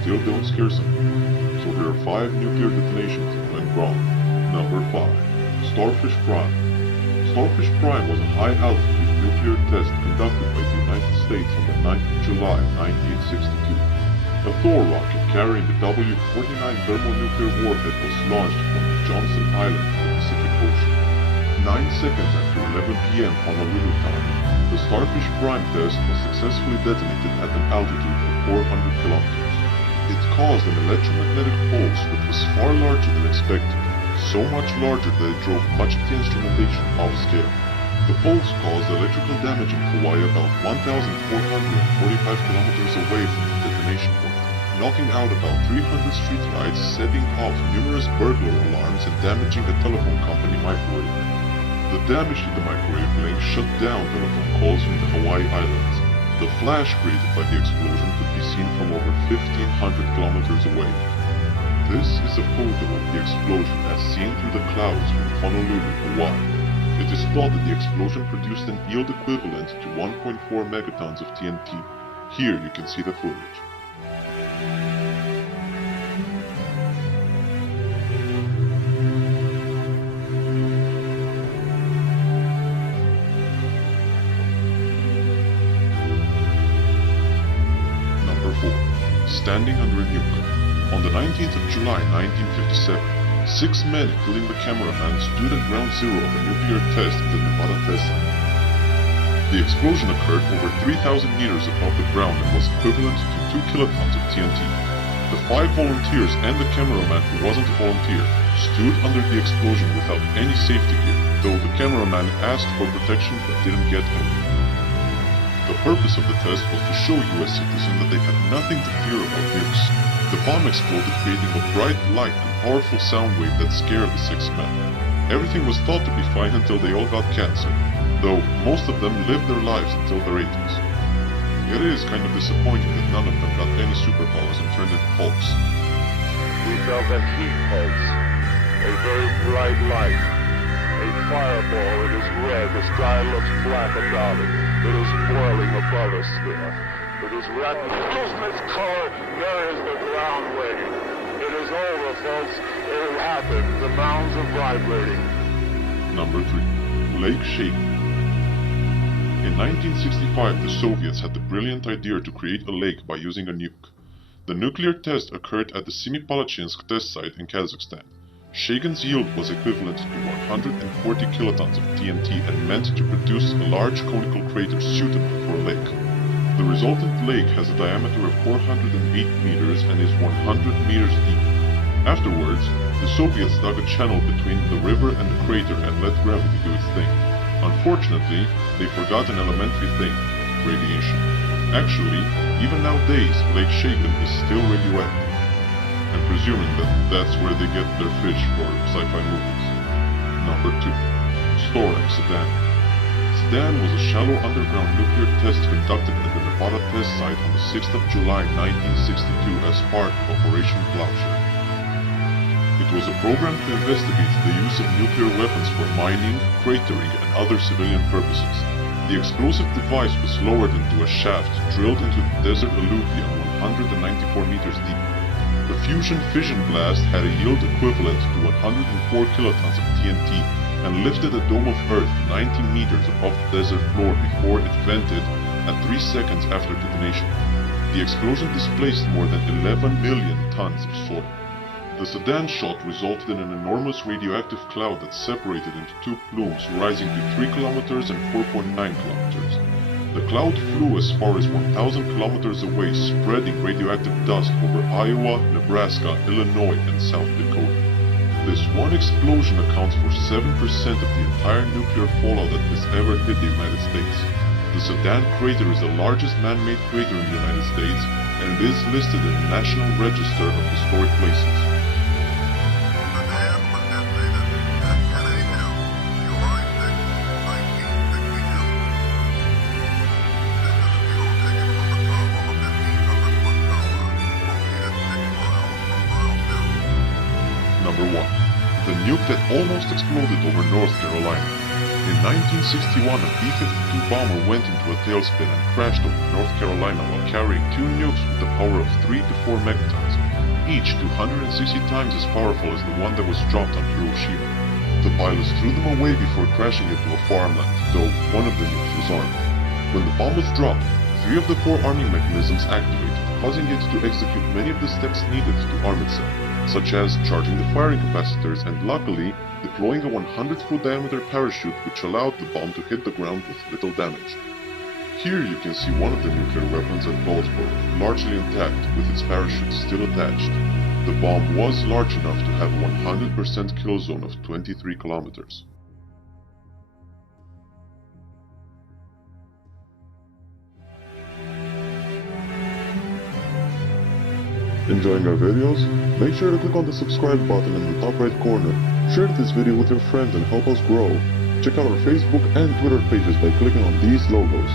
still don't scare some people. So here are 5 nuclear detonations that went wrong. Number 5. Starfish Prime. Starfish Prime was a high-altitude nuclear test conducted by the United States on the 9th of July 1962. A Thor rocket carrying the W-49 thermonuclear warhead was launched from Johnson Island in the Pacific Ocean. 9 seconds after 11 p.m. Honolulu time, the Starfish Prime test was successfully detonated at an altitude of 400 kilometers. It caused an electromagnetic pulse which was far larger than expected, so much larger that it drove much of the instrumentation off scale. The pulse caused electrical damage in Hawaii about 1,445 kilometers away from the detonation point, knocking out about 300 streetlights, setting off numerous burglar alarms and damaging a telephone company microwave. The damage to the microwave link shut down telephone calls from the Hawaii Islands. The flash created by the explosion could be seen from over 1,500 kilometers away. This is a photo of the explosion as seen through the clouds from Honolulu, Hawaii. It is thought that the explosion produced an yield equivalent to 1.4 megatons of TNT. Here you can see the footage. Number 4. Standing under a nuke. On the 19th of July 1957, 6 men, including the cameraman, stood at ground zero of a nuclear test at the Nevada test site. The explosion occurred over 3,000 meters above the ground and was equivalent to 2 kilotons of TNT. The 5 volunteers and the cameraman, who wasn't a volunteer, stood under the explosion without any safety gear, though the cameraman asked for protection but didn't get any. The purpose of the test was to show US citizens that they had nothing to fear about nukes. The bomb exploded, creating a bright light and powerful sound wave that scared the 6 men. Everything was thought to be fine until they all got cancer, though most of them lived their lives until their 80s. It is kind of disappointing that none of them got any superpowers and turned into Hulks. We felt a heat pulse, a very bright light, a fireball. It is red, the sky looks black about it. It is boiling above us there. It is rapid. Listen its color, there is the ground wave. It is over, folks. It happened. The mounds are vibrating. Number 3. Lake Shaken. In 1965, the Soviets had the brilliant idea to create a lake by using a nuke. The nuclear test occurred at the Semipalatinsk test site in Kazakhstan. Shaken's yield was equivalent to 140 kilotons of TNT and meant to produce a large conical crater suitable for a lake. The resultant lake has a diameter of 408 meters and is 100 meters deep. Afterwards, the Soviets dug a channel between the river and the crater and let gravity do its thing. Unfortunately, they forgot an elementary thing: radiation. Actually, even nowadays, Lake Shaken is still radioactive. I'm presuming that that's where they get their fish for sci-fi movies. Number 2. Storax Sedan. Sedan was a shallow underground nuclear test conducted at the Nevada test site on the 6th of July 1962 as part of Operation Plowshare. It was a program to investigate the use of nuclear weapons for mining, cratering, and other civilian purposes. The explosive device was lowered into a shaft drilled into the desert alluvium 194 meters deep. The fusion-fission blast had a yield equivalent to 104 kilotons of TNT and lifted a dome of Earth 90 meters above the desert floor before it vented at 3 seconds after detonation. The explosion displaced more than 11 million tons of soil. The Sedan shot resulted in an enormous radioactive cloud that separated into 2 plumes rising to 3 kilometers and 4.9 kilometers. The cloud flew as far as 1,000 kilometers away, spreading radioactive dust over Iowa, Nebraska, Illinois, and South Dakota. This one explosion accounts for 7% of the entire nuclear fallout that has ever hit the United States. The Sedan crater is the largest man-made crater in the United States, and it is listed in the National Register of Historic Places. Number 1. The nuke that almost exploded over North Carolina. In 1961, a B-52 bomber went into a tailspin and crashed over North Carolina while carrying 2 nukes with a power of 3 to 4 megatons, each 260 times as powerful as the one that was dropped on Hiroshima. The pilots threw them away before crashing into a farmland, though one of the nukes was armed. When the bomb was dropped, 3 of the 4 arming mechanisms activated, causing it to execute many of the steps needed to arm itself, such as charging the firing capacitors and, luckily, deploying a 100-foot diameter parachute which allowed the bomb to hit the ground with little damage. Here you can see one of the nuclear weapons at Goldsboro, largely intact with its parachute still attached. The bomb was large enough to have a 100% kill zone of 23 kilometers. Enjoying our videos? Make sure to click on the subscribe button in the top right corner. Share this video with your friends and help us grow. Check out our Facebook and Twitter pages by clicking on these logos.